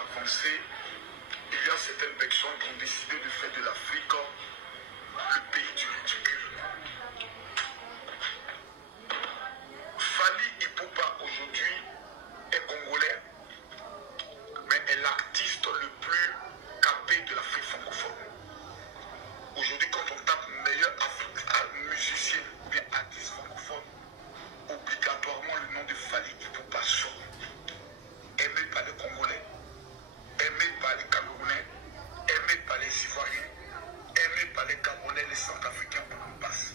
avancé, il y a certaines personnes qui ont décidé de faire de l'Afrique le pays du ridicule. Fally Ipupa aujourd'hui est congolais, mais est l'artiste le plus capé de l'Afrique francophone. Aujourd'hui, quand on tape meilleur musicien ou bien artiste francophone, obligatoirement le nom de Fally Ipupa sort. Aimé par les Congolais, aimé par les Camerounais, aimé par les Ivoiriens, aimé par les Camerounais, les Centrafricains, pour qu'on passe.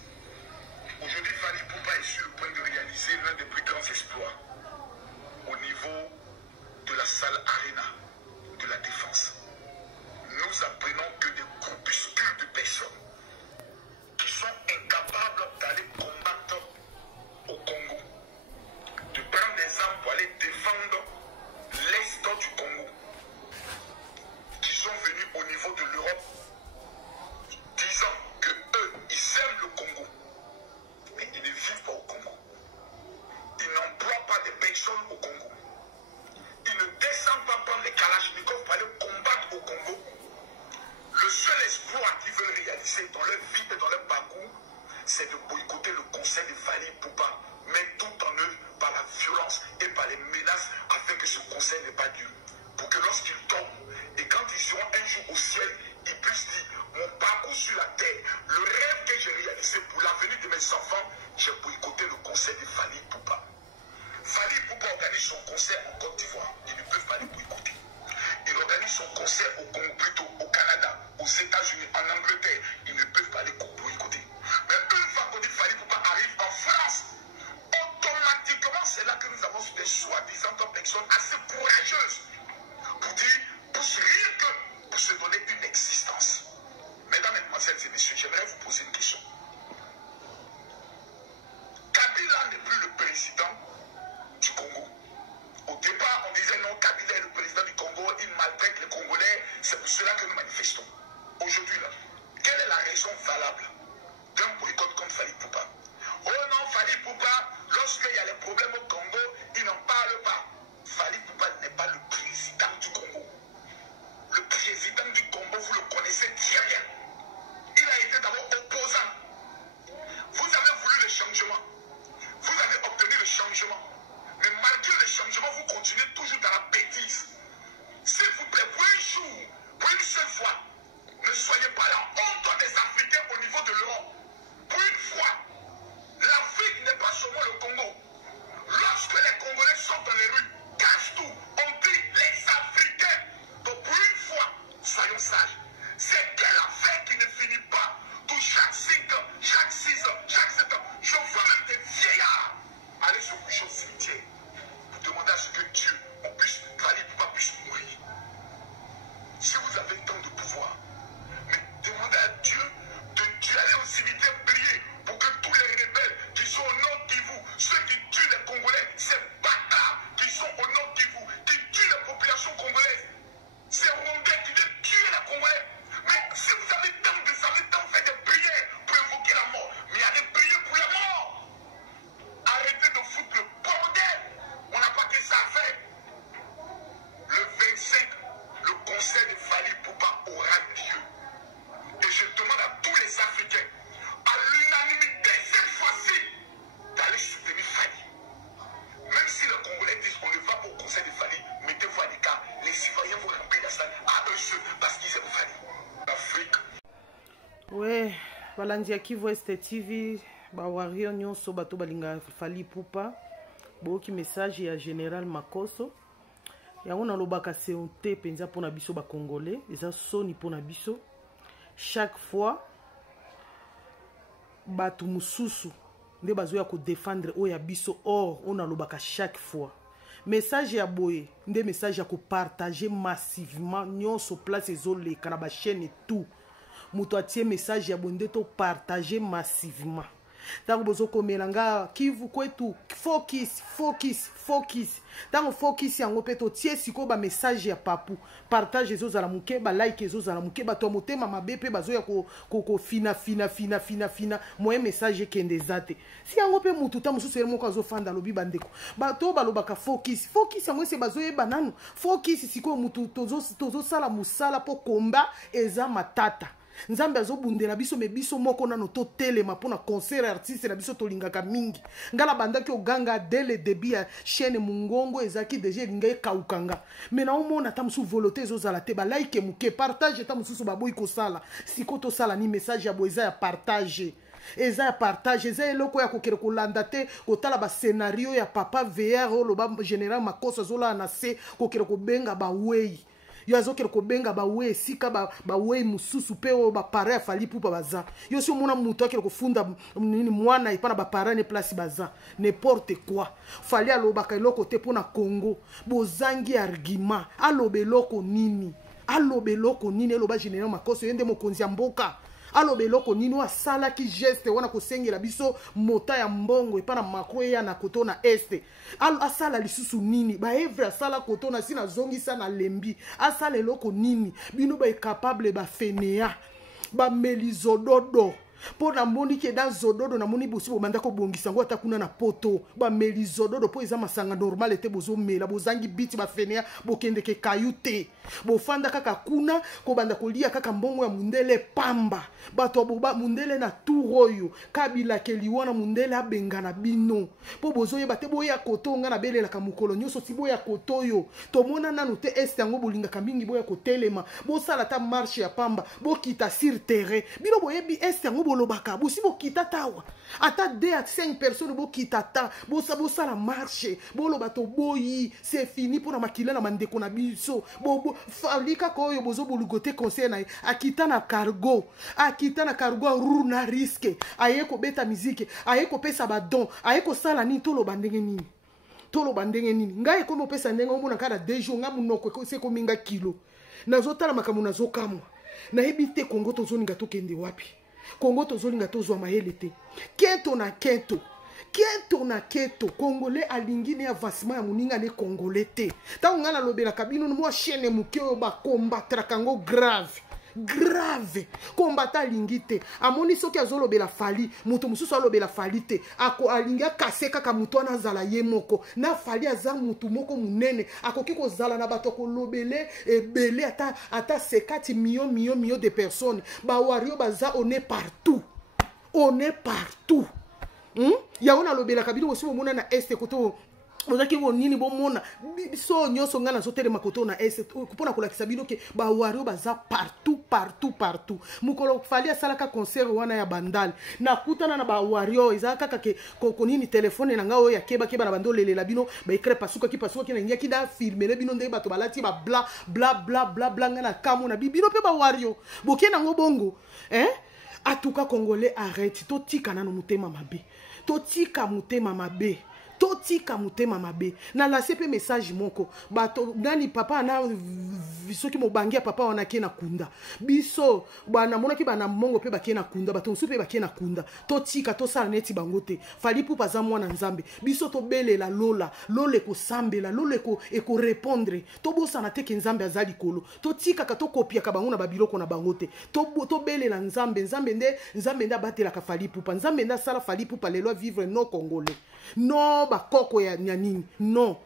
Aujourd'hui, Fally Ipupa est sur le point de réaliser l'un des plus grands exploits au niveau de la salle Arena de la Défense. Nous apprenons que des groupuscules de personnes qui sont incapables d'aller combattre au Congo, de prendre des armes pour aller défendre l'Est du Congo, qui sont venus au niveau de l'Europe, disant que eux, ils aiment le Congo, mais ils ne vivent pas au Congo. Ils n'emploient pas des personnes au Congo. Ils ne descendent pas prendre les Kalachnikov pour aller combattre au Congo. Le seul espoir qu'ils veulent réaliser dans leur vie et dans leur parcours, c'est de boycotter le conseil de Fally Ipupa, mais tout en œuvre par la violence et par les menaces, afin que ce conseil n'ait pas lieu. Pour que lorsqu'ils tombent, et quand ils seront un jour au ciel, ils puissent dire, mon parcours sur la terre, le rêve que j'ai réalisé pour l'avenir de mes enfants, j'ai boycotté le conseil de Fally Ipupa. Fally Ipupa organise son concert en Côte d'Ivoire, ils ne peuvent pas les boycotter. Il organise son concert au Congo, plutôt au Canada, aux États-Unis, en Angleterre, ils ne peuvent pas les boycotter. Mais une fois qu'on dit Fally Ipupa arrive en France, automatiquement c'est là que nous avons des soi-disant personnes assez courageuses pour dire, pour rien que pour se donner une existence. Mesdames, Mesdemoiselles et Messieurs, j'aimerais vous poser une question. Kabila n'est plus le président du Congo. Au départ, on disait non, Kabila est le président du Congo, il maltraite les Congolais, c'est pour cela que nous manifestons. Aujourd'hui, là, quelle est la raison valable d'un boycott contre Fally Ipupa? Oh non, Fally Ipupa, lorsqu'il y a les problèmes au Congo, il n'en parle pas. Fally Ipupa n'est pas le président du Congo. Le président du Congo, vous le connaissez très bien. Il a été d'abord opposant. Vous avez voulu le changement. Vous avez obtenu le changement. Mais malgré le changement, vous continuez toujours dans la bêtise. S'il vous plaît, pour un jour, pour une seule fois, ne soyez pas la honte des Africains au niveau de l'Europe. Pour une fois, l'Afrique n'est pas seulement le Congo. Lorsque les Congolais sortent dans les rues, cachent tout, on dit les Africains. Donc pour une fois, soyons sages. C'est quelle affaire qui ne finit pas tout chaque 5 ans, chaque 6 ans, chaque 7 ans. Je vois même des vieillards aller se coucher au cimetière pour demander à ce que Dieu, on puisse, Fally Ipupa puisse mourir. Si vous avez tant de pouvoir, mais demandez à Dieu d'aller au cimetière prier pour que tous les rebelles qui sont au nord Kivu, ceux qui tuent les Congolais, ces bâtards qui sont au nord Kivu, qui tuent les populations congolaises, ces Rwandais qui viennent tuer les Congolais. Mais si vous avez tant de ça, vous avez fait des prières pour invoquer la mort, mais allez prier pour la mort. Arrêtez de foutre le bordel. On n'a pas que ça à faire. Le 25, le concert de Fally Ipupa aura lieu. Et je demande à tous les Africains, à l'unanimité cette fois-ci, d'aller soutenir Fally. Même si les Congolais disent on ne va pas au concert de Fally, mettez-vous à l'écart. Les citoyens vont remplir la salle à eux seuls parce qu'ils aiment Fally. L'Afrique. Ouais, Balandiaki West TV, Bawario Nyonso Bato Balinga Fally Ipupa, Boki message ya Général Makoso. Yango na lobaka seonte penza pona biso ba Congolais, eza soni pona biso. Chaque fois Batu mususu nde bazoya ko défendre oya biso or on a lobaka chaque fois. Message ya boye, nde message ya ko partager massivement nyonso place ezole kana ba chaîne et tout. Muto atie message ya bonde to partager massivement. tango bozo komela nga Kivu kwetu focus tango focus yango pe to tie siko ba message ya papu partage ezozala muke ba like ezozala muke bato motema mabe pe bazo ya ko fina moye message kende zate si yango pe mutu ta mususu ele moko azofanda lobi bandeko bato balobaka focus yango se bazo yeba nanu focus siko mutu tozo sala musala po komba eza matata nzambe azobundela biso me biso moko nano to telema pona concert artiste na biso tolingaka mingi ngala bandaki oganga dès le début ya chaîne mungongo ezaki déjà elinga ekaukanga me na omona ta musu volonté ezozala te ba like muke partage ta mususu baboyi kosala siko tosala ni message ya boeza ya partage eza ya partage eza eloko ya kokere kolanda te kotala ba scénario ya papa VR oloba général Makoso azola na se kokere kobenga ba wei yo azokere kobenga bawe esika bawe mususu pe o bapare ya Fally Ipupa baza yo si omona mutu akere kofunda nini mwana ipana bapare ne place baza n'importe quoi Fally alobaka eloko te pona Congo bozangi argument alobe eloko nini eloba général Makoso yende mokonzi ya mboka alobe eloko nini asala ki geste wana kosengela biso mota ya mbongo epana makwe ya na koto na este asala lisusu nini ba evre asala koto na sina zongisa na lembi asala eloko nini bino ba capable ba fenea ba melizododo po na moni ke dans zododo na moni bosi bomanda ko bongisa ngo atakuna na poto ba melizododo po eza masanga normal ete bozo mela bozangi biti ba fenea bokende ke kayute bofanda kaka kuna ko banda kolia kaka mbongo ya mundele pamba bato boba mundele na turoyo kabila ke liwana mundele abengana bino po bozo yeba te boya koto nga na belela ka mukolo nyoso ti boya koto yo to mona nanu te este yango bolinga ka mingi boya kotelema bo sala ta marche ya pamba bo kita sur terrain bino boyebi este yango bolobaka bosi bo kita tawa ata 2 à 5 personnes bo kita ta bo sala marche bo lo bato boyi c'est fini pour na makila na mandeko na biso bo falika ko yo bozo bolugote conseil na akita na cargo runa risque aye ko beta musique aye ko pesa ba don aye ko sala ni tolo bandenge nini ngai ko mo pesa ndenga omona kada 2 jours nga munoko ko se ko minga kilo nazotala makamu nazokamwa na ebite Kongo tozoninga tokende wapi Kongo tozolinga tozwa mahele te keto na keto Congolais alingi ne avancement ya muninga ne Congolais te tango ngana lobela kabino mo chaîne muke o ba combattre kango grave kombata alingi te amoni soki azolobela Fally mutu mususu alobela Fally te ako alingi akase kaka mutu wana azala ye moko na Fally aza mutu moko munene akoki kozala na bato kolobele ebele ata 50 millions de personnes ba wario baza on est partout ya ona lobela kabino osi mona na este koto ozaki nini bomona biso nyonso ngana zotelema koto na este kupona kolakisa bino ke ba wario baza partout mukolo Fally asalaka concert wana ya bandal na kutana na ba wario eza kaka ke konini telefone na ngao ya keba na bando lelela bino ba ikre pasuka ki na ngia ki da filmer bino ndenge bato balati ba bla ngana kamu na bino pe ba wario boke na ngobongo atuka Congolais arrête totika na mutema mabe na la CP message moko bato nani papa na bisoki mobangia papa wana ke na kunda biso bana mona ki bana mongo pe bakena kunda bato nsu pe bakena kunda totika to sala neti bangote Fally Ipupa za mwana nzambe biso to belela lole ko sambela lole ko eko répondre to bosana te ke nzambe azali kolo totika ka to kopia ka banguna babiloko na bangote to belela nzambe nde batela ka Fally Ipupa nzambe nda sala Fally Ipupa lelo vivre no Congolais no bakoko ya nyanini no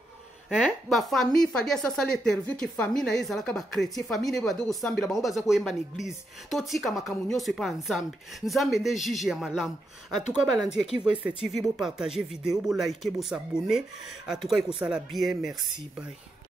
ba famille Fally asasa l'interview que famille na ezalaka ba chrétien famille ne ba de kosambela bango baza koyemba na église totika makamu nyonso pa nzambe nde juge ya malamu en tout cas balandi qui voit cette TV bo partager vidéo bo liker bo s'abonner en tout cas ikosala bien merci bye.